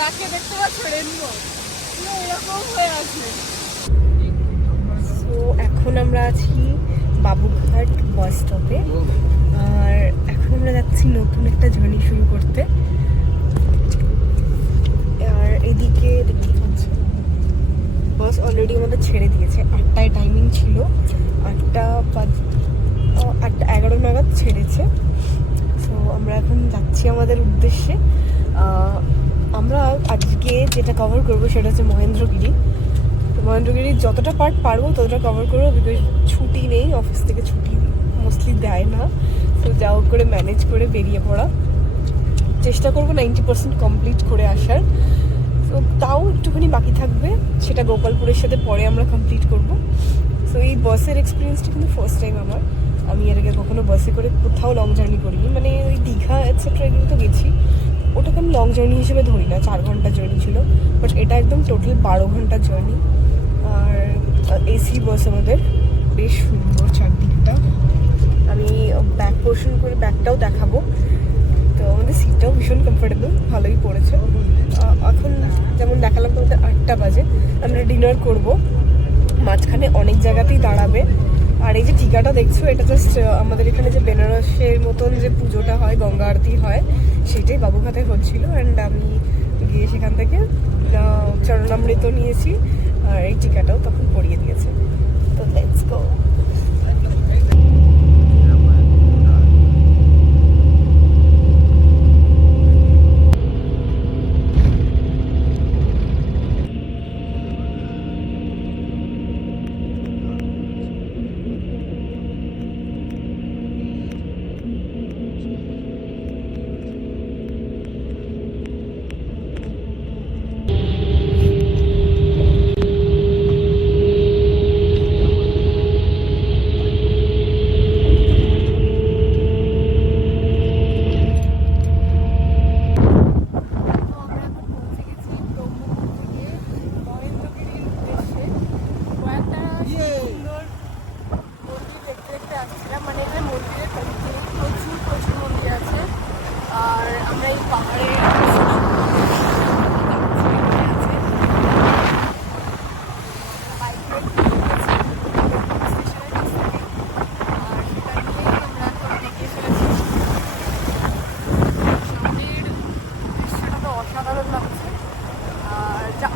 ব্যাকে দেখতে পাচ্ছ রেনবো এরকম হয়ে আছে। তো এখন আমরা আছি বাবুঘাট বাস স্টপে, আর এখন আমরা যাচ্ছি নতুন একটা জার্নি শুরু করতে। আর এদিকে দেখতে পাচ্ছ বাস অলরেডি আমাদের ছেড়ে দিয়েছে। 8টায় টাইমিং ছিল, 8:11 নাগাদ ছেড়েছে। তো আমরা এখন যাচ্ছি আমাদের উদ্দেশ্যে। আমরা আজকে যেটা কভার করবো সেটা হচ্ছে মহেন্দ্রগিরি। তো মহেন্দ্রগিরির যতটা পার্ট পারবো ততটা কভার করবো, বিকজ ছুটি নেই, অফিস থেকে ছুটি মোস্টলি দেয় না। তো যা হোক করে ম্যানেজ করে বেরিয়ে পড়া চেষ্টা করবো 90% কমপ্লিট করে আসার। তো তাও একটুখানি বাকি থাকবে, সেটা গোপালপুরের সাথে পরে আমরা কমপ্লিট করবো। সো এই বাসের এক্সপিরিয়েন্সটা কিন্তু ফার্স্ট টাইম আমার। আমি এর আগে কখনো বাসে করে কোথাও লং জার্নি করিনি, মানে ওই দীঘা এটসেট্রা এগুলো তো গেছি, ওটাকে আমি লং জার্নি হিসেবে ধরি না। 4 ঘন্টা জার্নি ছিল, বাট এটা একদম টোটাল 12 ঘন্টার জার্নি। আর এসি বাস আমাদের, বেশ সুন্দর চারদিকটা। আমি ব্যাক পোর্শন করে ব্যাকটাও দেখাবো। তো আমাদের সিটটাও ভীষণ কমফোর্টেবল, ভালোই পড়েছে। এখন যেমন দেখালাম তোমাদের 8টা বাজে, আমরা ডিনার করব। মাঝখানে অনেক জায়গাতেই দাঁড়াবে। আর এই যে টিকাটা দেখছো, এটা জাস্ট আমাদের এখানে যে বেনারসের মতন যে পুজোটা হয়, গঙ্গা আরতি হয়, সেটাই বাবুঘাটে হচ্ছিল। অ্যান্ড আমি গিয়ে সেখান থেকে চরণামৃত নিয়েছি, আর এই টিকাটাও তখন পরিয়ে দিয়েছে। তো লেটস গো।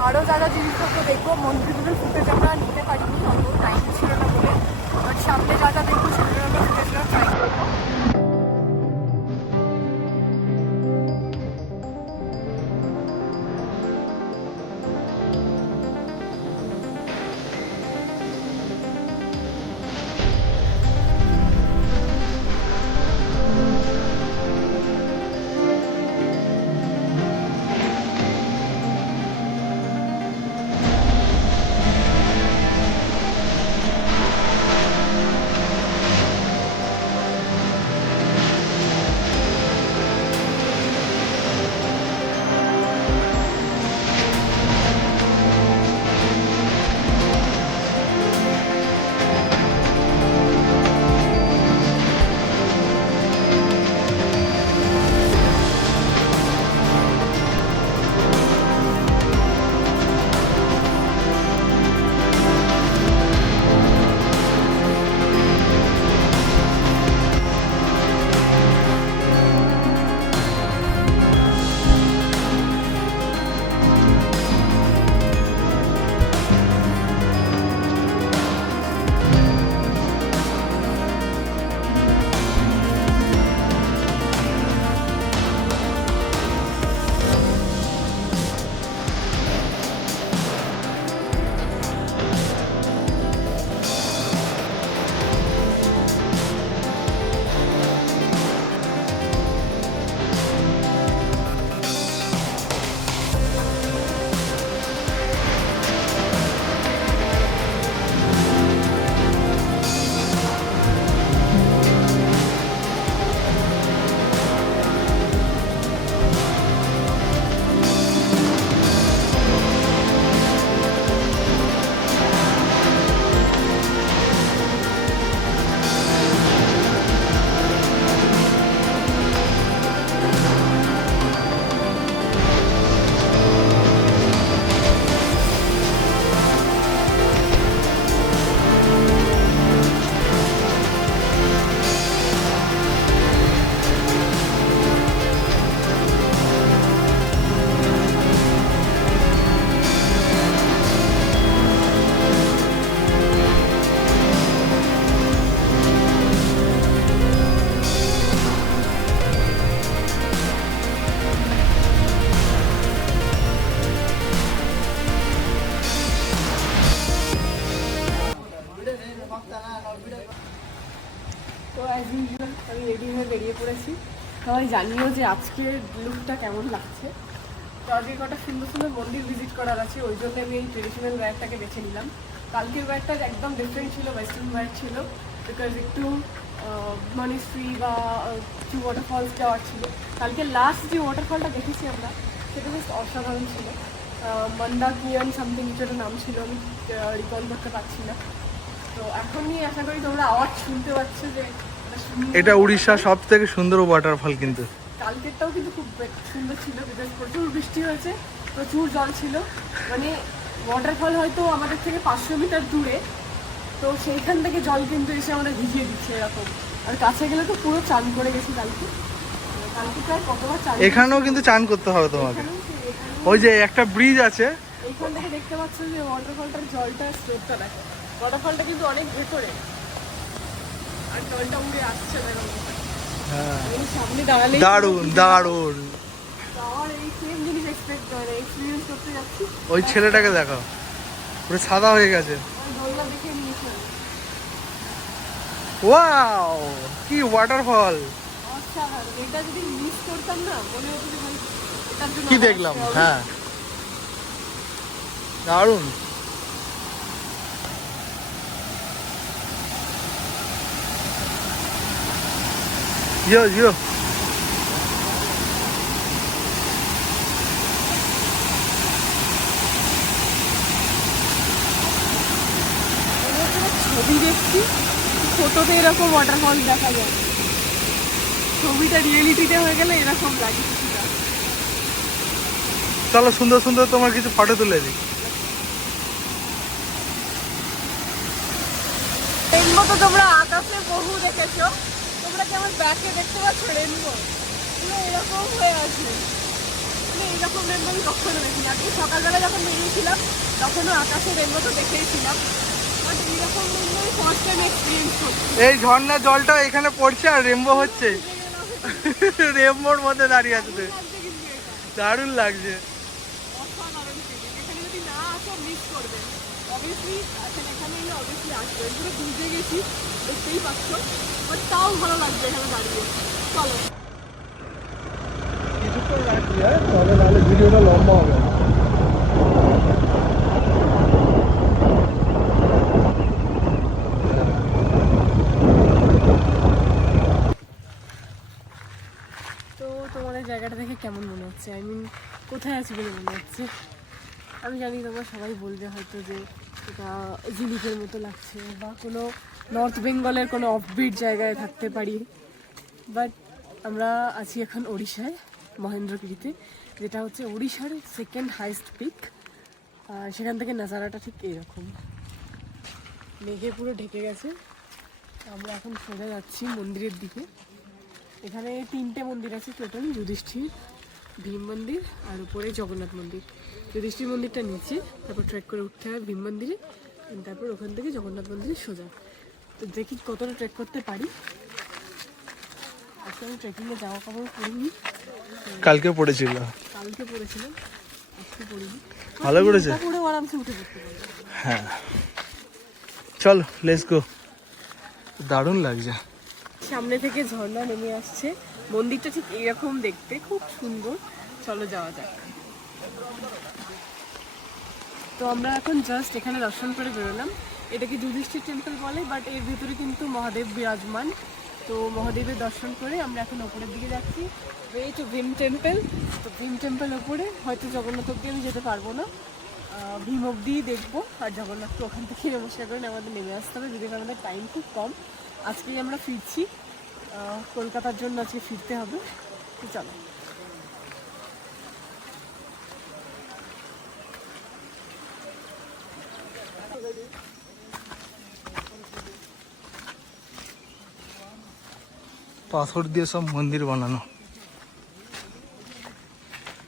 আরও যারা জিনিসপত্র দেখবো, মন্দিরগুলোর ফুটেজ আমরা নিতে পারিনি, অত টাইম ছিল না বলে। বাট সামনে যা যা দেখবো সেগুলো আমরা ফুটেজটা ট্রাই করবো। সবাই জানিও যে আজকের লুকটা কেমন লাগছে। তো আজকে কটা সুন্দর সুন্দর মন্দির ভিজিট করার আছে, ওই জন্য আমি এই ট্রেডিশনাল ওয়্যারটাকে বেছে নিলাম। কালকের ওয়্যারটা একদম ডিফারেন্ট ছিল, ওয়েস্টার্ন ওয়্যার ছিল, বিকজ একটু মনিস্ট্রি বা কিছু ওয়াটারফলস যাওয়ার ছিল। কালকে লাস্ট যে ওয়াটারফলটা দেখেছি আমরা, সেটা জাস্ট অসাধারণ ছিল। মন্দাকিয়ান সামথিং কিছু একটা নাম ছিল, আমি রিকল করতে পারছি না। তো এখনই আশা করি তোমরা আওয়াজ শুনতে পাচ্ছ যে এটা উড়িষ্যার সব থেকে সুন্দর ওয়াটারফল। কিন্তু কালকেরটাও কিন্তু খুব সুন্দর ছিল, বিকজ প্রচুর বৃষ্টি হয়েছে, প্রচুর জল ছিল। মানে ওয়াটারফল হয়তো আমাদের থেকে 500 মিটার দূরে, তো সেইখান থেকে জল কিন্তু এসে আমাদের ভিজিয়ে দিচ্ছে এরকম। আর কাছে গেলে তো পুরো চান করে গেছি কালকে। কালকে প্রায় কতবার চান। এখানেও কিন্তু চান করতে হবে তোমাকে। ওই যে একটা ব্রিজ আছে, এইখান থেকে দেখতে পাচ্ছ যে ওয়াটারফলটার জলটা স্রোতটা দেখো। ওয়াটারফলটা কিন্তু অনেক ভেতরে, আর জলটা উড়ে আসছে দেখো। হ্যাঁ সামনে দাঁড়ালে দারুণ দারুণ। আর এই সেম জিনিস এক্সপেক্ট করে এক্সপেরিয়েন্স করতে যাচ্ছি। ওই ছেলেটাকে দেখো, পুরো সাদা হয়ে গেছে। দোলনা দেখে নিয়েছি। ওয়াও, কি ওয়াটারফল! অসাধারণ। এটা যদি মিস করতাম না, মনে হতো যে ভাই এটার জন্য কি দেখলাম। হ্যাঁ দারুণ। ইয়ো ইয়ো, ছবি দেখছি, ফটোতে এরকম ওয়াটারফল দেখা যায়, ছবিটা রিয়েলিটিতে হয়ে গেলে এরকম লাগে কিছুটা। চলো সুন্দর সুন্দর তোমার কিছু ফটো তুলে দিই। রেনবো তো তোমরা আকাশে বহু দেখেছো, তোমরা কেমন ব্যাকে দেখতে পাচ্ছ রেনবো পুরো এরকম হয়ে আছে। মানে এরকম রেনবো আমি কখনো দেখিনি। আজকে সকালবেলা যখন বেরিয়েছিলাম তখনও আকাশে রেনবো তো দেখেইছিলাম, বাট এইরকম রেনবো আমি ফার্স্ট টাইম এক্সপিরিয়েন্স করছি। এই ঝর্ণা জলটা এখানে পড়ছে আর রেমবো হচ্ছে। রেমবোর মধ্যে দাঁড়িয়ে আছে, লাগছে কিন্তু এটা দারুণ লাগছে। অসাধারণ feeling। এখানে যদি না আসো মিস করবে। অবভিয়াসলি এখানে এলে অবভিয়াসলি আসবে, পুরো ভিজে গেছি দেখতেই পাচ্ছ, বাট তাও ভালো লাগবে এখানে দাঁড়িয়ে। চলো কিছুক্ষণ রাখি, হ্যাঁ তবে নাহলে ভিডিওটা লম্বা হবে। তো তোমাদের জায়গাটা দেখে কেমন মনে হচ্ছে? আই মিন কোথায় আছি বলে মনে হচ্ছে? আমি জানি তোমরা সবাই বলবে হয়তো যে এটা জিলিপের মতো লাগছে বা কোনো নর্থ বেঙ্গলের কোনো অফবিট জায়গায় থাকতে পারি, বাট আমরা আছি এখন ওড়িশায়, মহেন্দ্রগিরিতে, যেটা হচ্ছে ওড়িশার সেকেন্ড হাইস্ট পিক। আর সেখান থেকে নাজারাটা ঠিক এইরকম, মেঘে পুরো ঢেকে গেছে। আমরা এখন সোজা যাচ্ছি মন্দিরের দিকে। এখানে 3টে মন্দির আছে টোটাল, যুধিষ্ঠির, ভীম মন্দির আর উপরে জগন্নাথ মন্দির। যুধিষ্ঠির মন্দিরটা নিচে, তারপর ট্রেক করে উঠতে হয় ভীম মন্দিরে, তারপর ওখান থেকে জগন্নাথ মন্দিরে সোজা। তো দেখি কতটা ট্রেক করতে পারি। আজকে আমি ট্রেকিংয়ে যাওয়া কাপড় পরিনি, কালকে পড়েছিল, কালকে পরেছিলাম, আজকে পরিনি। ভালো করেছে। পরে আরামসে উঠে পড়তে পারবো। হ্যাঁ চলো লেটস গো। দারুণ লাগছে। সামনে থেকে ঝর্ণা নেমে আসছে, মন্দিরটা ঠিক এরকম দেখতে, খুব সুন্দর। চলো যাওয়া যাক। তো আমরা এখন জাস্ট এখানে দর্শন করে বেরোলাম। এটাকে যুধিষ্ঠির টেম্পল বলে, বাট এর ভিতরে কিন্তু মহাদেব বিরাজমান। তো মহাদেবের দর্শন করে আমরা এখন ওপরের দিকে যাচ্ছি, ওয়ে টু ভীম টেম্পল। তো ভীম টেম্পল ওপরে, হয়তো জগন্নাথ অব্দি আমি যেতে পারবো না, ভীম অব্দিই দেখবো। আর জগন্নাথকে ওখান থেকে নমস্কার করে আমাদের নেমে আসতে হবে, যদি আমাদের টাইম খুব কম। আজকেই আমরা ফিরছি, কলকাতার জন্য আজকে ফিরতে হবে। তো চলো। পাথর দিয়ে সব মন্দির বানানো।